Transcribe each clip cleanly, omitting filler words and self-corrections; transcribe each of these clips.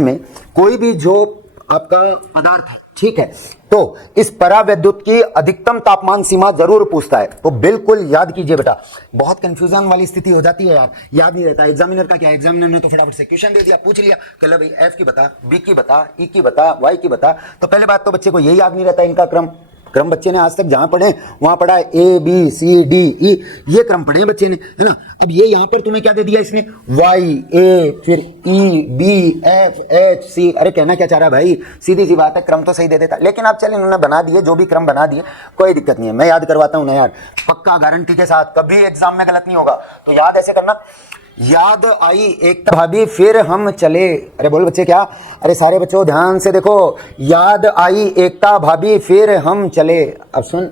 में कोई भी जो आपका पदार्थ है, ठीक है, तो इस परावैद्युत की अधिकतम तापमान सीमा जरूर पूछता है। तो बिल्कुल याद कीजिए बेटा, बहुत कंफ्यूजन वाली स्थिति हो जाती है यार, याद नहीं रहता। एग्जामिनर का क्या है, एग्जामिनर ने तो फटाफट से क्वेश्चन दे दिया, पूछ लिया कि लो भाई एफ की बता, बी की बता, ई की बता, वाई की बता। तो पहले बात तो बच्चे को यही याद नहीं रहता, इनका क्रम बच्चे ने आज तक जहां पढ़े वहां पढ़ा है A B C D E, ये क्रम पढ़े हैं बच्चे ने, है ना। अब ये यहां पर तुम्हें क्या दे दिया इसने, वाई ए फिर E B F H C. अरे कहना क्या चाह रहा है भाई, सीधी सी बात है, क्रम तो सही दे देता, लेकिन अब चल इन्होंने बना दिए, जो भी क्रम बना दिए कोई दिक्कत नहीं है, मैं याद करवाता हूं ना यार, पक्का गारंटी के साथ, कभी एग्जाम में गलत नहीं होगा। तो याद ऐसे करना, याद आई एकता भाभी फिर हम चले। अरे बोल बच्चे क्या, अरे सारे बच्चों ध्यान से देखो, याद आई एकता भाभी फिर हम चले। अब सुन,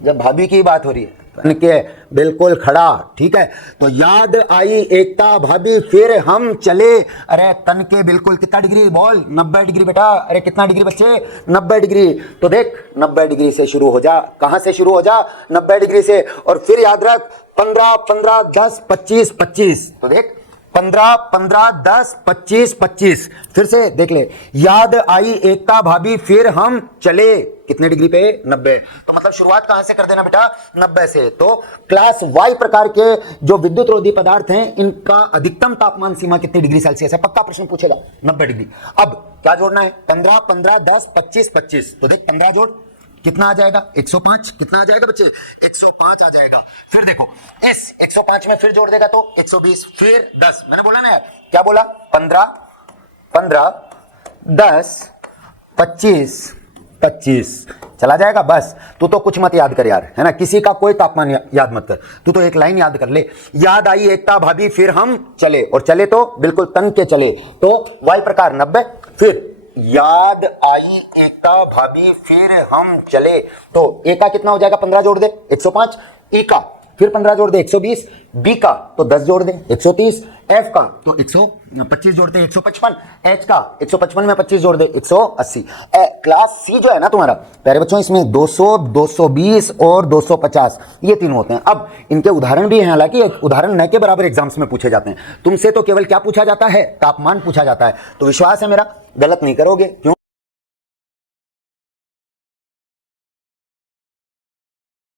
जब भाभी की बात हो रही है तन के बिल्कुल खड़ा, ठीक है, तो याद आई एकता भाभी फिर हम चले। अरे तन के बिल्कुल कितना डिग्री बोल, 90 डिग्री बेटा। अरे कितना डिग्री बच्चे, 90 डिग्री। तो देख 90 डिग्री से शुरू हो जा, कहां से शुरू हो जा, 90 डिग्री से, और फिर याद रख 15 15 10 25 25। तो देख 15 15 10 25 25। फिर से देख ले, याद आई एकता भाभी फिर हम चले, कितने डिग्री पे, 90। तो मतलब शुरुआत कहां से कर देना बेटा, 90 से। तो क्लास वाई प्रकार के जो विद्युत रोधी पदार्थ हैं, इनका अधिकतम तापमान सीमा कितनी डिग्री सेल्सियस है, पक्का प्रश्न पूछेगा, 90 डिग्री। अब क्या जोड़ना है, 15 15 10 25 25। तो देख 15 जोड़, कितना आ जाएगा, 105। कितना आ जाएगा बच्चे, 105 आ जाएगा। फिर देखो इस 105 में फिर जोड़ देगा तो 120, फिर 10। मैंने बोला ना, क्या बोला, 15 15 10 25 25 चला जाएगा। बस तू तो कुछ मत याद कर यार, है ना, किसी का कोई तापमान याद मत कर, तू तो एक लाइन याद कर ले, याद आई एकता भाभी फिर हम चले, और चले तो बिल्कुल तन के चले। तो वाई प्रकार 90, फिर याद आई एकता भाभी फिर हम चले, तो ए का कितना हो जाएगा, 15 जोड़ दे 105, ए का फिर 15 जोड़ दे 120, बी का तो 10 जोड़ दे 130, एफ का तो 125 जोड़ दे 155, एच का 155 में 25 जोड़ दे 180। क्लास सी जो है ना तुम्हारा प्यारे बच्चों, इसमें 200 220 और 250 ये तीन होते हैं। अब इनके उदाहरण भी हैं, हालांकि उदाहरण न के बराबर एग्जाम्स में पूछे जाते हैं, तुमसे तो केवल क्या पूछा जाता है, तापमान पूछा जाता है। तो विश्वास है मेरा, गलत नहीं करोगे, क्यों?